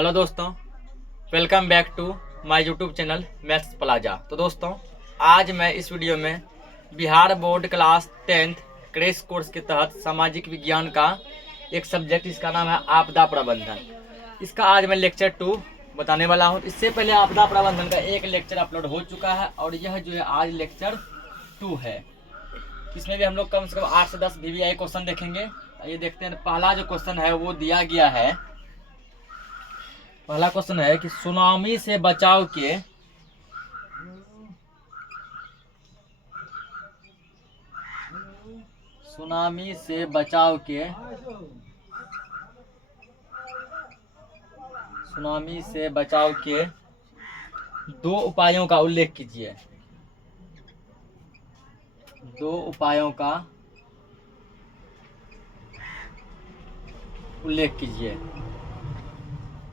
Hello दोस्तों, welcome back to my YouTube channel maths plaza. तो दोस्तों, आज मैं इस वीडियो में Bihar board class 10th crash course के तहत सामाजिक विज्ञान का एक सब्जेक्ट, इसका नाम है आपदा प्रबंधन। इसका आज मैं लेक्चर 2 बताने वाला हूं। इससे पहले आपदा प्रबंधन का एक लेक्चर अपलोड हो चुका है और यह जो है आज लेक्चर 2 है। इसमें भी हम लोग कम से कम 8 से 10 VVI क्वेश्चन देखेंगे। ये देखते हैं, पहला जो क्वेश्चन है वो दिया गया है। पहला क्वेश्चन है कि सुनामी से बचाव के सुनामी से बचाव के सुनामी से बचाव के दो उपायों का उल्लेख कीजिए। दो उपायों का उल्लेख कीजिए।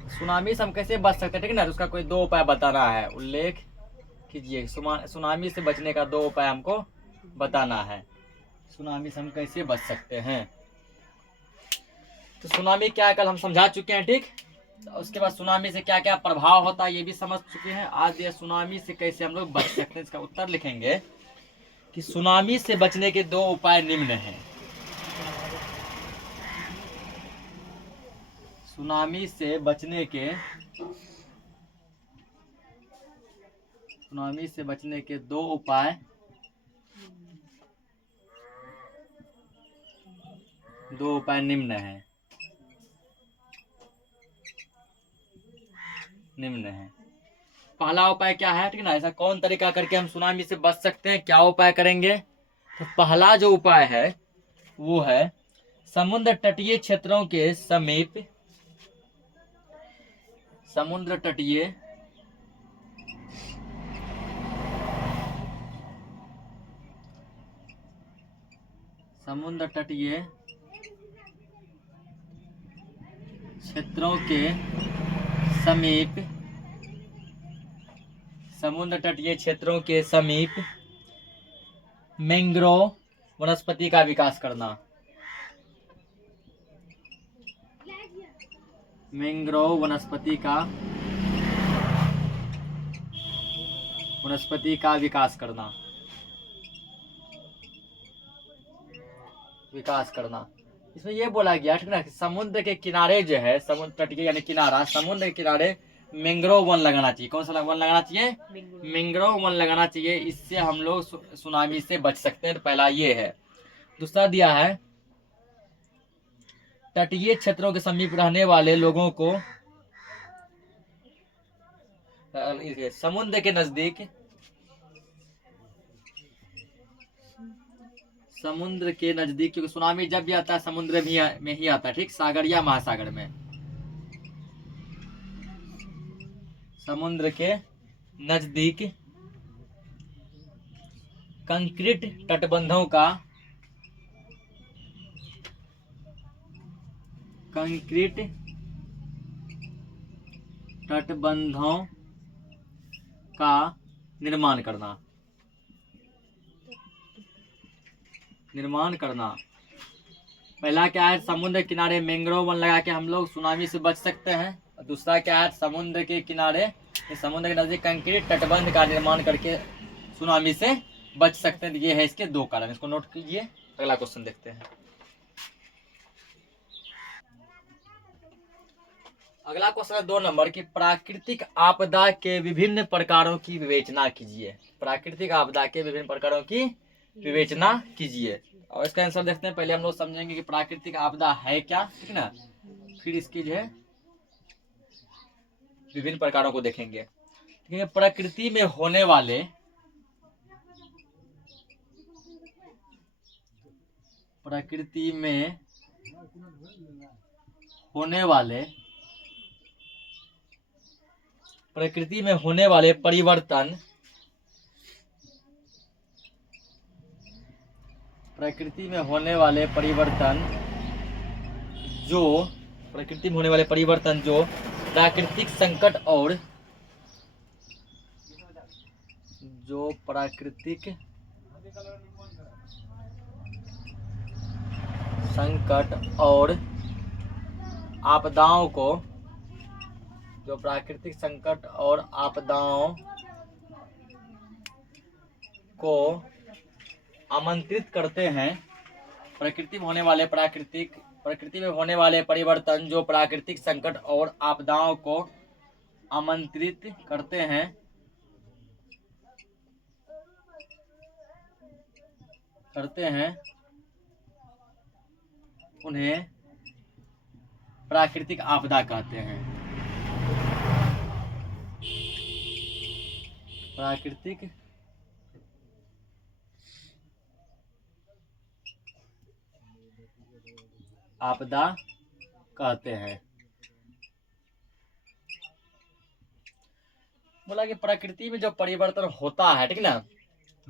सुनामी से हम कैसे बच सकते हैं, ठीक है ना। उसका कोई दो उपाय बताना है, उल्लेख कीजिए। सुनामी से बचने का दो उपाय हमको बताना है। सुनामी से हम कैसे बच सकते हैं। तो सुनामी क्या है कल हम समझा चुके हैं, ठीक। तो उसके बाद सुनामी से क्या क्या प्रभाव होता है ये भी समझ चुके हैं। आज ये सुनामी से कैसे हम लोग बच सकते हैं, इसका उत्तर लिखेंगे कि सुनामी से बचने के दो उपाय निम्न हैं। सुनामी से बचने के दो उपाय निम्न हैं। पहला उपाय क्या है, ठीक ना। ऐसा कौन तरीका करके हम सुनामी से बच सकते हैं, क्या उपाय करेंगे। तो पहला जो उपाय है वो है समुद्र तटीय क्षेत्रों के समीप समुद्र तटीय क्षेत्रों के समीप समुद्र तटीय क्षेत्रों के समीप मैंग्रोव वनस्पति का विकास करना। मैंग्रोव वनस्पति का विकास करना। इसमें ये बोला गया, ठीक ना, कि समुद्र के किनारे जो है, समुद्र तट के यानी किनारा, समुद्र के किनारे मैंग्रोव वन लगाना चाहिए। कौन सा वन लगाना चाहिए? मैंग्रोव वन लगाना चाहिए। इससे हम लोग सुनामी से बच सकते हैं। पहला ये है। दूसरा दिया है तटीय क्षेत्रों के समीप रहने वाले लोगों को समुद्र के नजदीक, क्योंकि सुनामी जब भी आता है समुद्र में ही आता है, ठीक, सागर या महासागर में। समुद्र के नजदीक कंक्रीट तटबंधों का निर्माण करना। पहला क्या है, समुद्र के किनारे मैंग्रोव वन लगा के हम लोग सुनामी से बच सकते हैं। और दूसरा क्या है, समुद्र के किनारे, समुद्र के नजदीक कंक्रीट तटबंध का निर्माण करके सुनामी से बच सकते हैं। ये है इसके दो कारण, इसको नोट कीजिए। अगला क्वेश्चन देखते हैं। अगला क्वेश्चन है 2 नंबर की, प्राकृतिक आपदा के विभिन्न प्रकारों की विवेचना कीजिए। प्राकृतिक आपदा के विभिन्न प्रकारों की विवेचना कीजिए। और इसका आंसर देखते हैं। पहले हम लोग समझेंगे कि प्राकृतिक आपदा है क्या, ठीक ना, फिर इसकी जो है विभिन्न प्रकारों को देखेंगे। ठीक है, प्रकृति में होने वाले परिवर्तन जो प्राकृतिक संकट और आपदाओं को जो प्राकृतिक संकट और आपदाओं को आमंत्रित करते हैं। प्रकृति में होने वाले परिवर्तन जो प्राकृतिक संकट और आपदाओं को आमंत्रित करते हैं उन्हें प्राकृतिक आपदा कहते हैं। प्राकृतिक आपदा कहते हैं। बोला कि प्रकृति में जो परिवर्तन होता है, ठीक ना,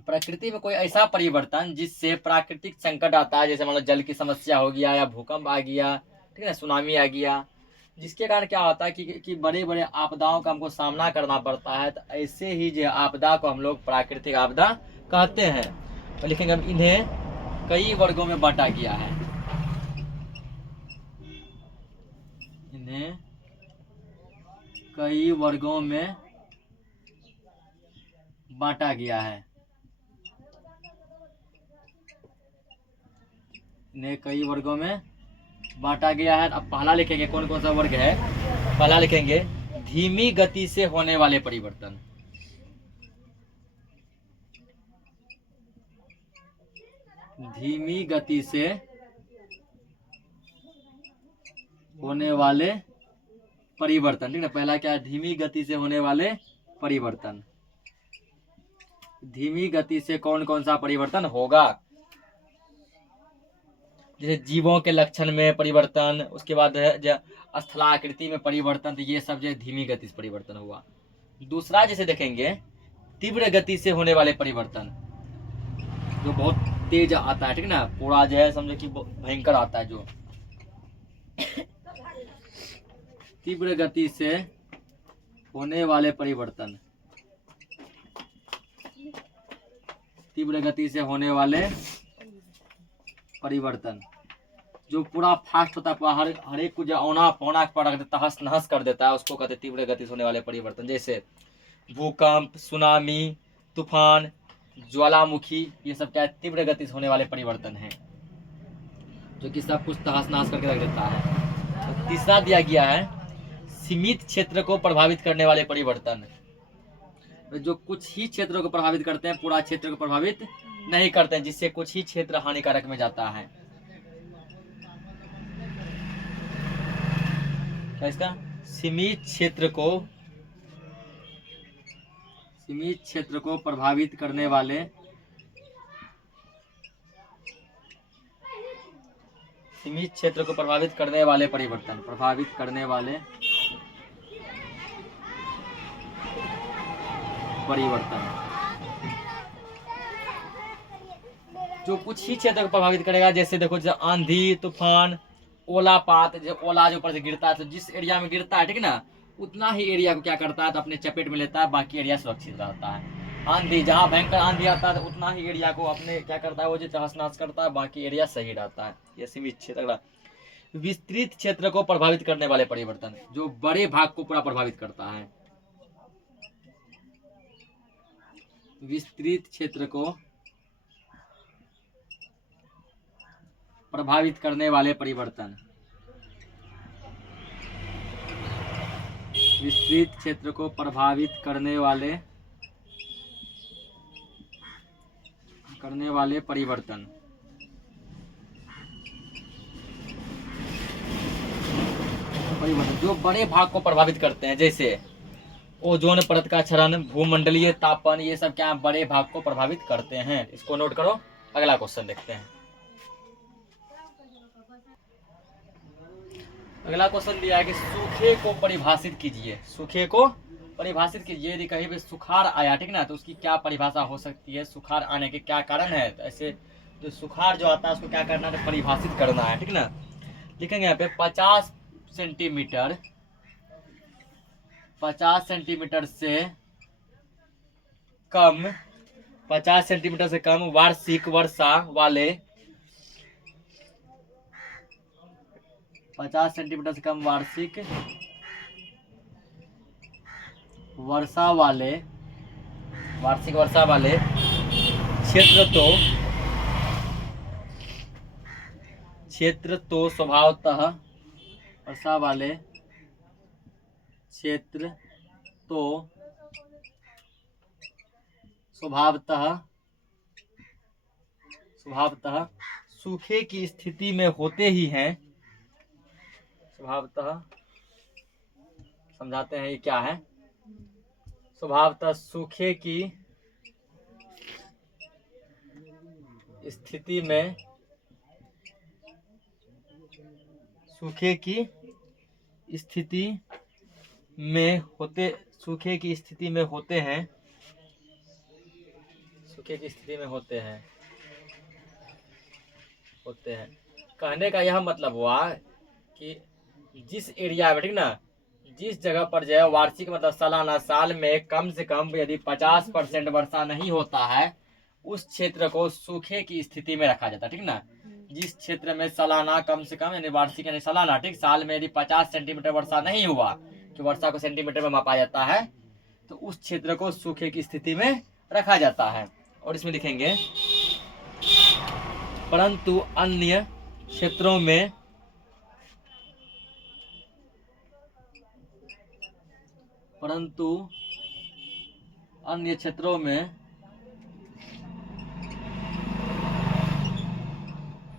प्रकृति में कोई ऐसा परिवर्तन जिससे प्राकृतिक संकट आता है, जैसे मान लो जल की समस्या हो गया या भूकंप आ गया, ठीक है, सुनामी आ गया, जिसके कारण क्या होता है कि बड़े बड़े आपदाओं का हमको सामना करना पड़ता है। तो ऐसे ही जो आपदा को हम लोग प्राकृतिक आपदा कहते हैं। तो लिखेंगे अब इन्हें कई वर्गों में बांटा गया है। इन्हें कई वर्गों में बांटा गया है। इन्हें कई वर्गों में बांटा गया है। अब पहला लिखेंगे, कौन कौन सा वर्ग है। पहला लिखेंगे धीमी गति से होने वाले परिवर्तन। धीमी गति से होने वाले परिवर्तन, ठीक है। पहला क्या है, धीमी गति से होने वाले परिवर्तन। धीमी गति से कौन कौन सा परिवर्तन होगा, जैसे जीवों के लक्षण में परिवर्तन, उसके बाद स्थलाकृति में परिवर्तन, तो ये सब जो धीमी गति से परिवर्तन हुआ। दूसरा जैसे देखेंगे तीव्र गति से होने वाले परिवर्तन, जो बहुत तेज आता है, ठीक ना, पूरा जो है समझो कि भयंकर आता है। जो तीव्र गति से होने वाले परिवर्तन, तीव्र गति से होने वाले परिवर्तन जो पूरा फास्ट होता है, हर एक को जो औना पौना पर रख देता, तहस नहस कर देता है, उसको कहते हैं तीव्र गति से होने वाले परिवर्तन। जैसे भूकंप, सुनामी, तूफान, ज्वालामुखी, ये सब क्या है, तीव्र गति से होने वाले परिवर्तन हैं, जो कि सब कुछ तहस नहस करके रख देता है। तो तीसरा दिया गया है सीमित क्षेत्र को प्रभावित करने वाले परिवर्तन, जो कुछ ही क्षेत्रों को प्रभावित करते हैं, पूरा क्षेत्र को प्रभावित नहीं करते हैं, जिससे कुछ ही क्षेत्र हानिकारक में जाता है। क्या इसका, सीमित क्षेत्र को प्रभावित करने वाले, सीमित क्षेत्र को प्रभावित करने वाले परिवर्तन, प्रभावित करने वाले परिवर्तन, जो कुछ ही क्षेत्र को प्रभावित करेगा। जैसे देखो, जैसे आंधी, तूफान, ओलापात, जो ओला जो ऊपर से गिरता है, तो जिस एरिया में गिरता है, ठीक ना, उतना ही एरिया को क्या करता है, तो अपने चपेट में लेता है, बाकी एरिया सुरक्षित रहता है। आंधी, जहाँ भयंकर आंधी आता है, तो उतना ही एरिया को अपने क्या करता है, वो जो तहस नहस करता है, बाकी एरिया सही रहता है। ये सीमित क्षेत्र। विस्तृत क्षेत्र को प्रभावित करने वाले परिवर्तन, जो बड़े भाग को पूरा प्रभावित करता है। विस्तृत क्षेत्र को प्रभावित करने वाले परिवर्तन, विस्तृत क्षेत्र को प्रभावित करने वाले परिवर्तन, जो बड़े भाग को प्रभावित करते हैं। जैसे ओजोन परत का क्षरण, भूमंडलीय तापन, ये सब क्या बड़े भाग को प्रभावित करते हैं। इसको नोट करो। अगला क्वेश्चन देखते हैं। अगला क्वेश्चन दिया है कि सूखे को परिभाषित कीजिए। सूखे को परिभाषित कीजिए। यदि कहीं पे सुखाड़ आया, ठीक ना, तो उसकी क्या परिभाषा हो सकती है, सुखाड़ आने के क्या कारण है। तो ऐसे जो सुखाड़ जो आता है उसको क्या करना है, परिभाषित करना है, ठीक ना। लिखेंगे यहाँ पे 50 सेंटीमीटर से कम, 50 सेंटीमीटर से कम वार्षिक वर्षा वाले, 50 सेंटीमीटर से कम वार्षिक वर्षा वाले वार्षिक वर्षा वाले क्षेत्र तो स्वभावतः वर्षा वाले क्षेत्र तो स्वभावतः सूखे की स्थिति में होते ही हैं। स्वभावतः समझाते हैं ये क्या है। स्वभावतः सूखे की स्थिति में सूखे की स्थिति में होते हैं। सूखे की स्थिति में होते हैं। कहने का यह मतलब हुआ कि जिस एरिया में, ठीक ना, जिस जगह पर जो है वार्षिक मतलब सालाना, साल में कम से कम यदि 50% वर्षा नहीं होता है, उस क्षेत्र को सूखे की स्थिति में रखा जाता है, ठीक ना। जिस क्षेत्र में सालाना कम से कम यानी वार्षिक यानी सालाना, ठीक, साल में यदि 50 सेंटीमीटर वर्षा नहीं हुआ, कि वर्षा को सेंटीमीटर में मापा जाता है, तो उस क्षेत्र को सूखे की स्थिति में रखा जाता है। और इसमें लिखेंगे परंतु अन्य क्षेत्रों में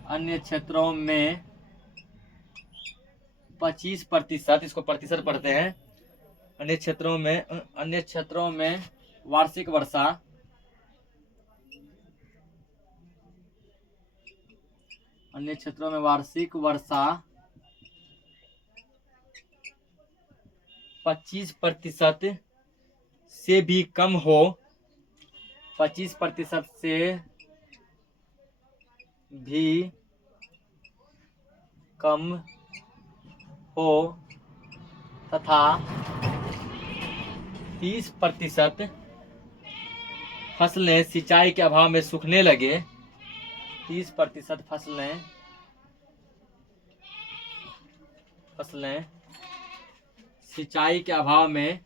अन्य क्षेत्रों में 25%, इसको प्रतिशत पढ़ते हैं, अन्य क्षेत्रों में वार्षिक वर्षा 25% से भी कम हो, 25% से भी कम हो तथा 30% फसलें सिंचाई के अभाव में सूखने लगे। 30% फसलें सिंचाई के अभाव में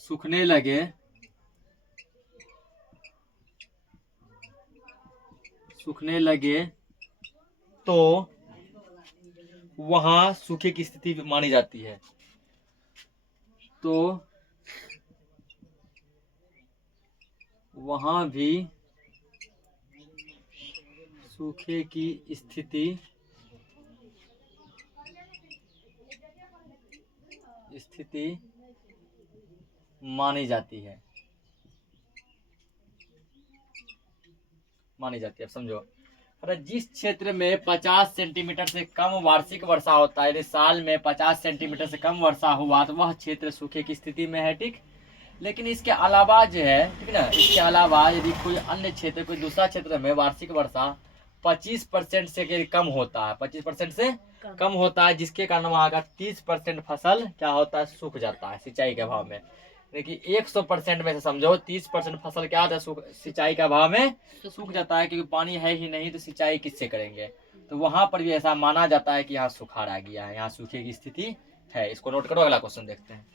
सूखने लगे तो वहां सूखे की स्थिति मानी जाती है। तो वहां भी सूखे की स्थिति मानी जाती है। अब समझो, अरे जिस क्षेत्र में 50 सेंटीमीटर से कम वार्षिक वर्षा होता है, यदि साल में 50 सेंटीमीटर से कम वर्षा हुआ तो वह क्षेत्र सूखे की स्थिति में है, ठीक। लेकिन इसके अलावा जो है, ठीक ना, इसके अलावा यदि कोई अन्य क्षेत्र, कोई दूसरा क्षेत्र में वार्षिक वर्षा 25% से कम होता है, 25% से कम होता है, जिसके कारण वहाँ का 30% फसल क्या होता है, सूख जाता है सिंचाई के अभाव में। देखिए 100% में से समझो 30% फसल क्या होता है, सिंचाई के अभाव में सूख जाता है, क्योंकि पानी है ही नहीं तो सिंचाई किससे करेंगे। तो वहां पर भी ऐसा माना जाता है कि यहाँ सुखाड़ आ गया है, यहाँ सूखे की स्थिति है। इसको नोट करो, अगला क्वेश्चन देखते हैं।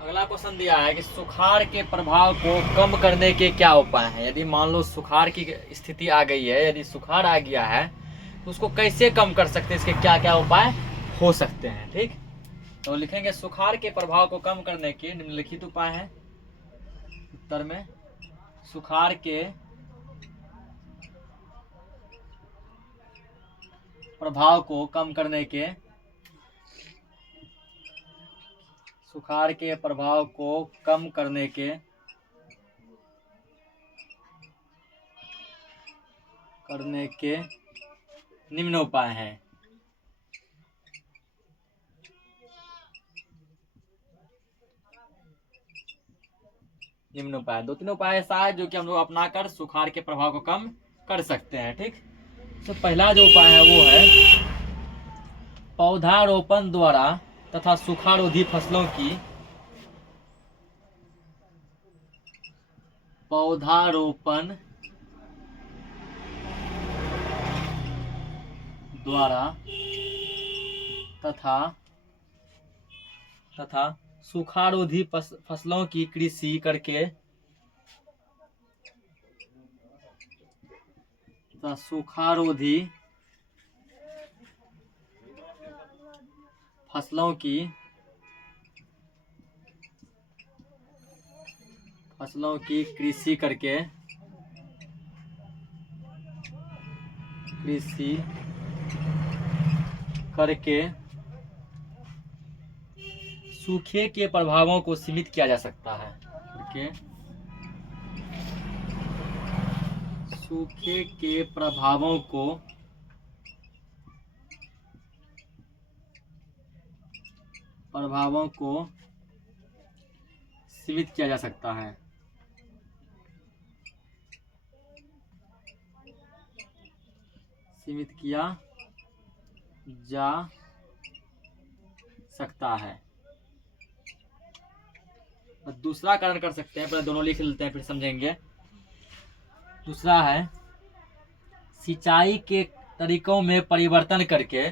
अगला क्वेश्चन दिया है कि सुखाड़ के प्रभाव को कम करने के क्या उपाय हैं। यदि मान लो सुखाड़ की स्थिति आ गई है, यदि सुखाड़ आ गया है तो उसको कैसे कम कर सकते हैं, इसके क्या क्या उपाय हो सकते हैं, ठीक। तो लिखेंगे सुखाड़ के प्रभाव को कम करने के निम्नलिखित उपाय हैं। उत्तर में सुखाड़ के प्रभाव को कम करने के निम्न उपाय हैं। निम्न उपाय, 2-3 उपाय ऐसा है जो कि हम लोग अपनाकर सुखाड़ के प्रभाव को कम कर सकते हैं, ठीक। तो पहला जो उपाय है वो है पौधारोपण द्वारा तथा सूखारोधी फसलों की पौधारोपण द्वारा तथा सूखारोधी फसलों की कृषि करके सूखारोधी फसलों की कृषि करके सूखे के प्रभावों को सीमित किया जा सकता है। सूखे के प्रभावों को सीमित किया जा सकता है। सीमित किया जा सकता है। और दूसरा कारण कर सकते हैं, पहले दोनों लिख लेते हैं फिर समझेंगे। दूसरा है सिंचाई के तरीकों में परिवर्तन करके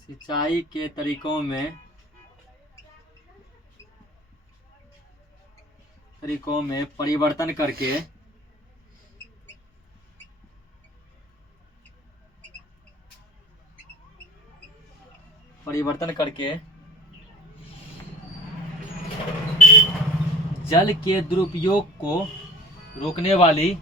सिंचाई के तरीकों में परिवर्तन करके जल के दुरुपयोग को रोकने वाली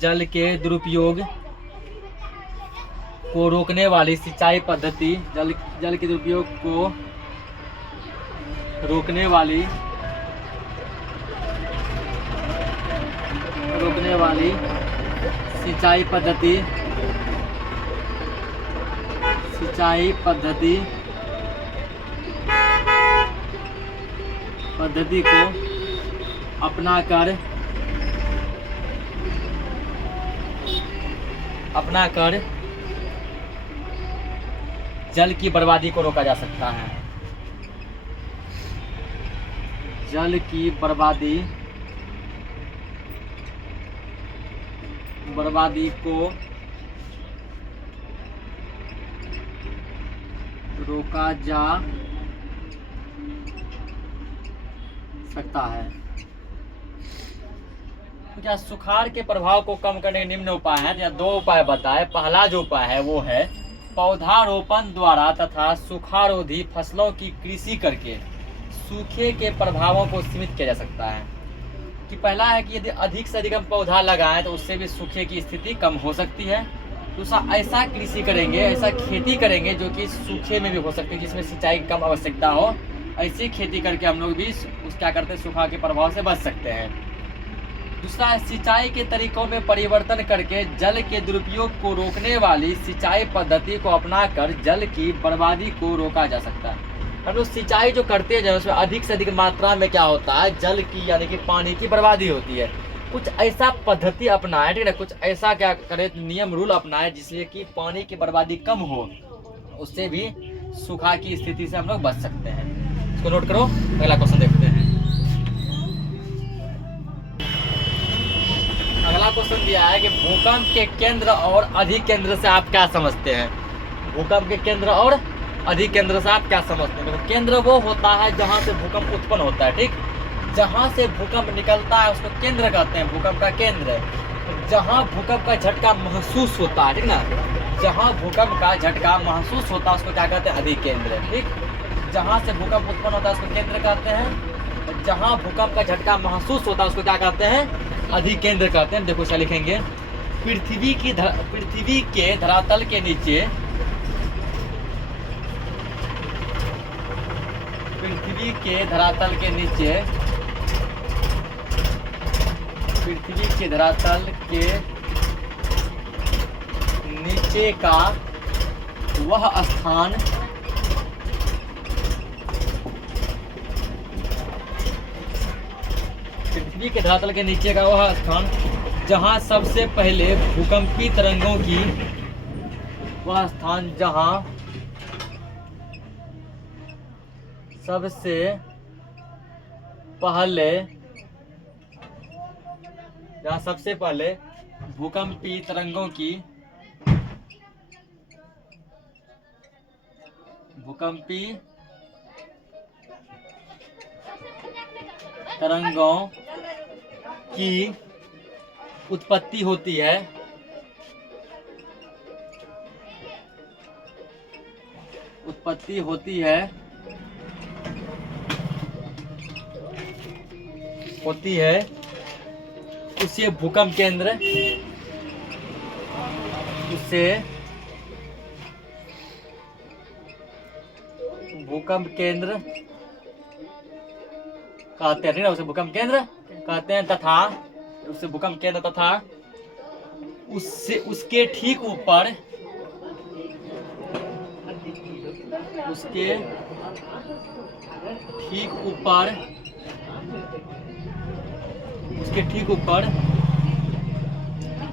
जल के दुरुपयोग को रोकने वाली सिंचाई पद्धति जल के दुरुपयोग को रोकने वाली सिंचाई पद्धति को अपनाकर जल की बर्बादी को रोका जा सकता है। जल की बर्बादी को रोका जा सकता है। क्या सुखाड़ के प्रभाव को कम करने के निम्न उपाय हैं? या दो उपाय बताए। पहला जो उपाय है वो है पौधारोपण द्वारा तथा सूखारोधी फसलों की कृषि करके सूखे के प्रभावों को सीमित किया जा सकता है। कि पहला है कि यदि अधिक से अधिक हम पौधा लगाएं तो उससे भी सूखे की स्थिति कम हो सकती है। दूसरा, ऐसा कृषि करेंगे, ऐसा खेती करेंगे जो कि सूखे में भी हो सकती है, जिसमें सिंचाई की कम आवश्यकता हो। ऐसी खेती करके हम लोग भी क्या करते हैं, सूखा के प्रभाव से बच सकते हैं। दूसरा है सिंचाई के तरीकों में परिवर्तन करके जल के दुरुपयोग को रोकने वाली सिंचाई पद्धति को अपनाकर जल की बर्बादी को रोका जा सकता है। हम लोग सिंचाई जो करते हैं उसमें अधिक से अधिक मात्रा में क्या होता है, जल की यानी कि पानी की बर्बादी होती है। कुछ ऐसा पद्धति अपनाएं, ठीक है, कुछ ऐसा क्या करें, नियम रूल अपनाएं जिससे कि पानी की बर्बादी कम हो, उससे भी सूखा की स्थिति से हम लोग बच सकते हैं। इसको नोट करो। अगला क्वेश्चन देखते हैं। अगला क्वेश्चन दिया है कि भूकंप के केंद्र और अधिकेंद्र से आप क्या समझते हैं? भूकंप के केंद्र और अधिकेंद्र से आप क्या समझते हैं? केंद्र वो होता है जहां से भूकंप उत्पन्न होता है, ठीक। जहां से भूकंप निकलता है उसको केंद्र कहते हैं, भूकंप का केंद्र। जहां भूकंप का झटका महसूस होता है, ठीक ना, जहां भूकंप का झटका महसूस होता है उसको क्या कहते हैं, अधिकेंद्र, ठीक। जहां से भूकंप उत्पन्न होता है उसको केंद्र कहते हैं। जहां भूकंप का झटका महसूस होता है उसको क्या कहते हैं, अधिकेंद्र कहते हैं। देखो क्या लिखेंगे, पृथ्वी के धरातल के नीचे पृथ्वी के धरातल के नीचे का वह स्थान पृथ्वी के धरातल के नीचे का वह स्थान जहां सबसे पहले भूकंपी तरंगों की वह स्थान जहां सबसे पहले भूकंपी तरंगों की उत्पत्ति होती है उसे भूकंप केंद्र कहते हैं, उसे भूकंप केंद्र कहते हैं तथा उससे उसके ठीक ऊपर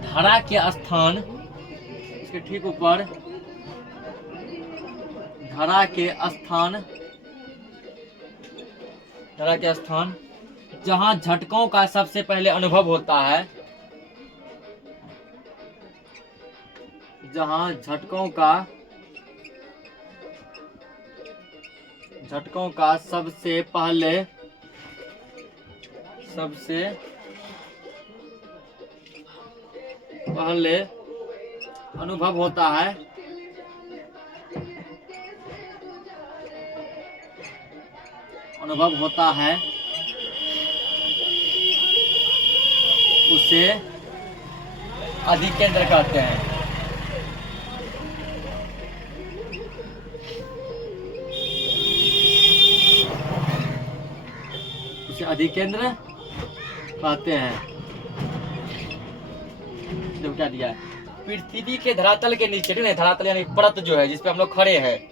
धरा के स्थान जहां झटकों का सबसे पहले अनुभव होता है, झटकों का सबसे पहले अनुभव होता है, उसे अधिकेंद्र कहते हैं। देखो क्या दिया है, पृथ्वी के धरातल के नीचे, धरातल यानी परत जो है जिस पे हम लोग खड़े हैं,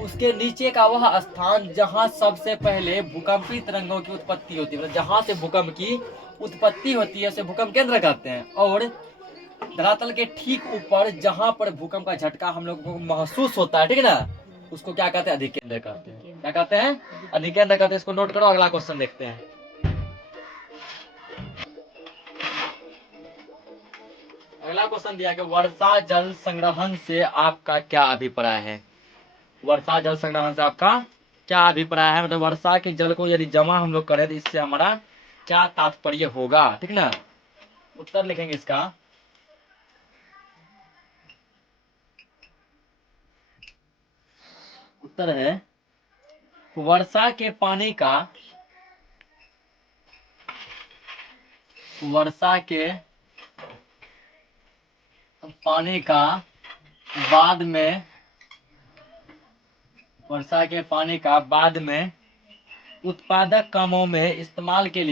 उसके नीचे का वह स्थान जहां सबसे पहले भूकंपी तरंगों की उत्पत्ति होती है, मतलब जहां से भूकंप की उत्पत्ति होती है उसे भूकंप केंद्र कहते हैं। और धरातल के ठीक ऊपर जहां पर भूकंप का झटका हम लोग को महसूस होता है, ठीक है ना, उसको क्या कहते हैं, अधिकेंद्र कहते हैं। क्या कहते हैं, अधिकेंद्र कहते हैं। इसको नोट करो, अगला क्वेश्चन देखते हैं। अगला क्वेश्चन दिया कि वर्षा जल संग्रहण से आपका क्या अभिप्राय है। वर्षा जल संग्रहण से आपका क्या अभिप्राय है, मतलब वर्षा के जल को यदि जमा हम लोग करें तो इससे हमारा क्या तात्पर्य होगा, ठीक ना। उत्तर लिखेंगे इसका। उत्तर है वर्षा के पानी का बाद में उत्पादक कामों में इस्तेमाल के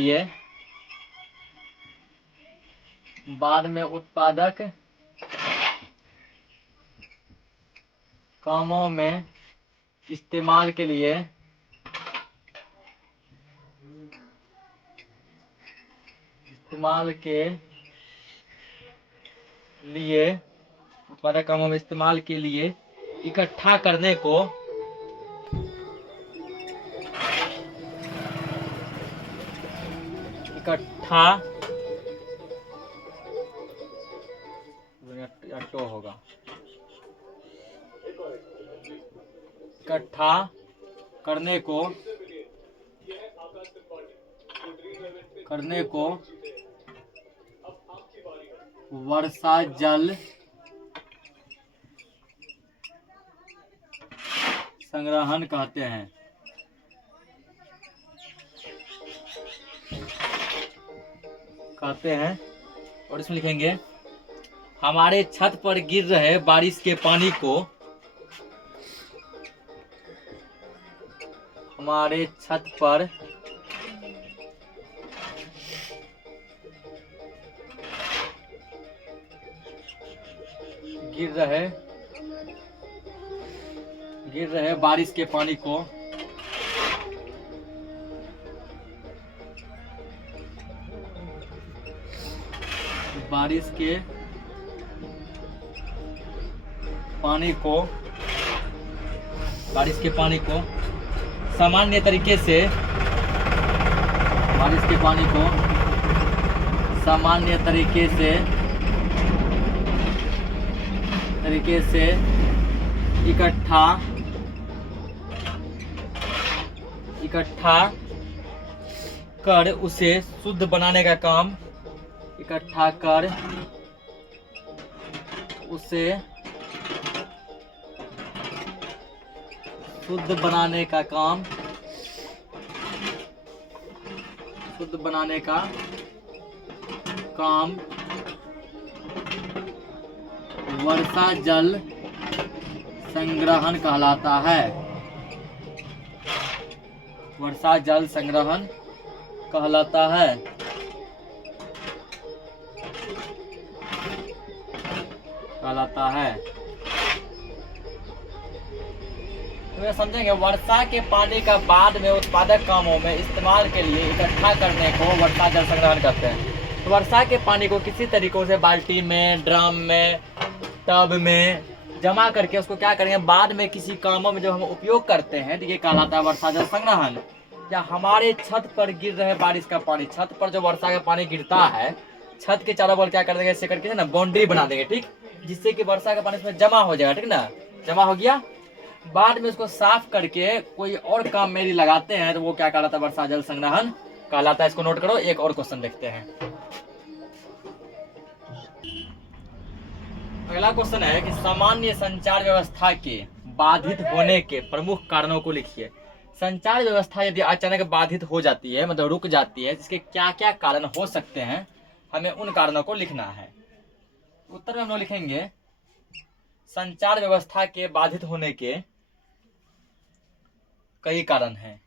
लिए इकट्ठा करने को वर्षा जल संग्रहण कहते हैं। और इसमें लिखेंगे हमारे छत पर गिर रहे बारिश के पानी को गिर रहे बारिश के पानी को बारिश के पानी को सामान्य तरीके से बारिश के पानी को सामान्य तरीके से इकट्ठा कर उसे शुद्ध बनाने का काम वर्षा जल संग्रहण कहलाता है। वर्षा जल संग्रहण कहलाता है। तो ये समझेंगे, वर्षा के पानी का बाद में उत्पादक कामों में इस्तेमाल के लिए इकट्ठा करने को वर्षा जल संग्रहण कहते हैं। तो वर्षा के पानी को किसी तरीकों से बाल्टी में, ड्रम में, टब में जमा करके उसको क्या करेंगे, बाद में किसी कामों में जो हम उपयोग करते हैं, तो ये कहलाता है वर्षा जल संग्रहण। या हमारे छत पर गिर रहे बारिश का पानी, छत पर जो वर्षा का पानी गिरता है, छत के चारों ओर क्या कर देंगे, ऐसे करके ना बाउंड्री बना देंगे, ठीक, जिससे कि वर्षा का पानी उसमें जमा हो जाएगा, ठीक ना, जमा हो गया। बाद में उसको साफ करके कोई और काम में लगाते हैं, तो वो क्या कहलाता है, वर्षा जल संग्रहण कहलाता है। इसको नोट करो। एक और क्वेश्चन देखते हैं। अगला क्वेश्चन है कि सामान्य संचार व्यवस्था के बाधित होने के प्रमुख कारणों को लिखिए। संचार व्यवस्था यदि अचानक बाधित हो जाती है, मतलब रुक जाती है, इसके क्या क्या कारण हो सकते हैं, हमें उन कारणों को लिखना है। उत्तर में हम लोग लिखेंगे, संचार व्यवस्था के बाधित होने के कई कारण हैं।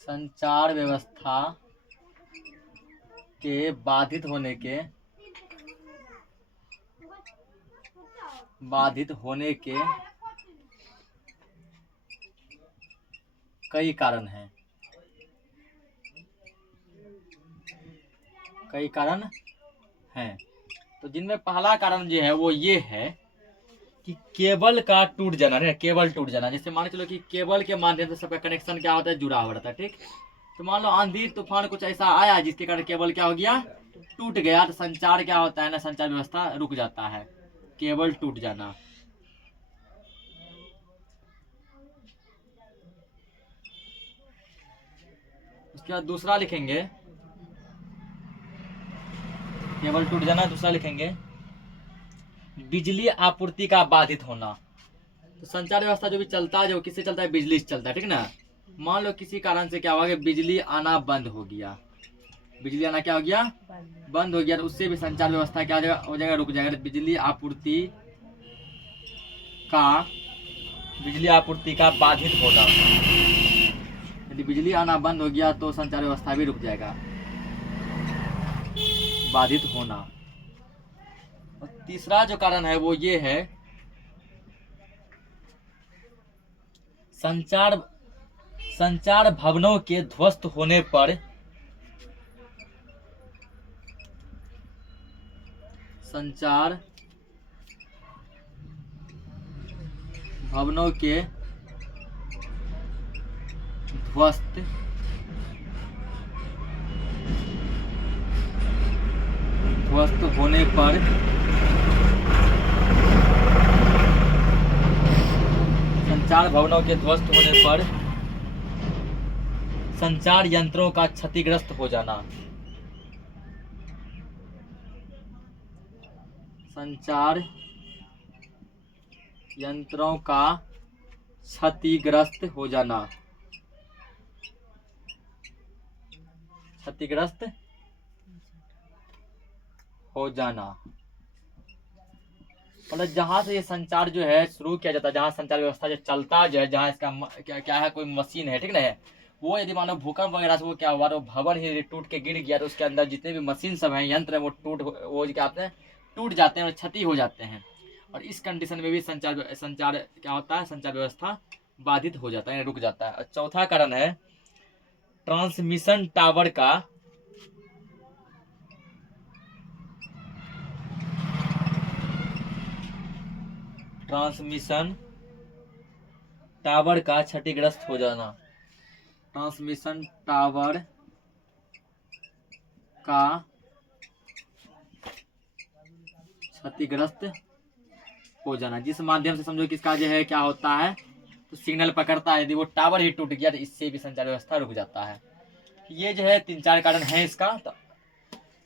संचार व्यवस्था के बाधित होने के कई कारण हैं। तो जिनमें पहला कारण जो है वो ये है कि केबल का टूट जाना, केबल टूट जाना। जैसे मान चलो कि केबल के माध्यम से सबका कनेक्शन क्या होता है, जुड़ा हुआ रहता है, ठीक। तो मान लो आंधी तूफान कुछ ऐसा आया जिसके कारण केबल क्या हो गया, टूट गया, तो संचार क्या होता है ना, संचार व्यवस्था रुक जाता है, केबल टूट जाना। उसके बाद दूसरा लिखेंगे, केबल टूट जाना। दूसरा लिखेंगे बिजली आपूर्ति का बाधित होना। तो संचार व्यवस्था जो भी चलता है, जो किससे चलता है, बिजली से चलता है, ठीक ना। मान लो किसी कारण से क्या हुआ कि बिजली आना बंद हो गया, बिजली आना क्या हो गया, बंद हो गया, तो उससे भी संचार व्यवस्था क्या हो जाएगा, रुक जाएगा। बिजली आपूर्ति का बाधित होना। यदि बिजली आना बंद हो गया तो संचार व्यवस्था भी रुक जाएगा, बाधित होना। और तीसरा जो कारण है वो ये है, संचार भवनों के ध्वस्त होने पर संचार भवनों के ध्वस्त होने पर संचार भवनों के ध्वस्त होने पर संचार यंत्रों का क्षतिग्रस्त हो जाना। संचार यंत्रों का क्षतिग्रस्त हो जाना। क्षतिग्रस्त हो जाना मतलब जहां से ये संचार जो है शुरू किया जाता है, जहां संचार व्यवस्था जो चलता जो है, जहां इसका क्या है, कोई मशीन है, ठीक ना है, वो यदि मानो भूकंप वगैरह से वो क्या हुआ, तो भवन ही टूट के गिर गया, तो उसके अंदर जितने भी मशीन सब हैं, यंत्र है, वो क्या होते हैं, टूट जाते हैं और क्षति हो जाते हैं। और इस कंडीशन में भी संचार क्या होता है, संचार व्यवस्था बाधित हो जाता है, रुक जाता है। चौथा कारण है ट्रांसमिशन टावर का क्षतिग्रस्त हो जाना। ट्रांसमिशन टावर का क्षतिग्रस्त हो जाना, जिस माध्यम से समझो कि इसका जो है क्या होता है, तो सिग्नल पकड़ता है। यदि वो टावर ही टूट गया तो इससे भी संचार व्यवस्था रुक जाता है। ये जो है 3-4 कारण है इसका।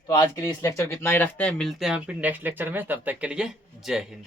तो आज के लिए इस लेक्चर को इतना ही रखते हैं। मिलते हैं हम फिर नेक्स्ट लेक्चर में। तब तक के लिए जय हिंद।